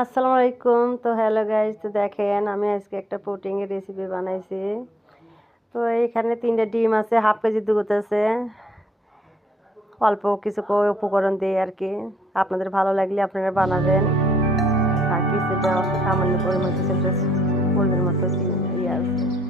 আসসালামু আলাইকুম। তো হ্যালো গাইস, তো দেখেন আমি আজকে একটা পুডিংয়ের রেসিপি বানাইছি। তো এখানে 3টা ডিম আছে, হাফ কেজি দুধ আছে, অল্প কিছু উপকরণ দিয়ে আর কি। আপনাদের ভালো লাগলে আপনারা বানাবেন। আর কিছুটা সামান্য পরিমাণ কিছুটা পরিমাণ মতো ইয়ে আছে।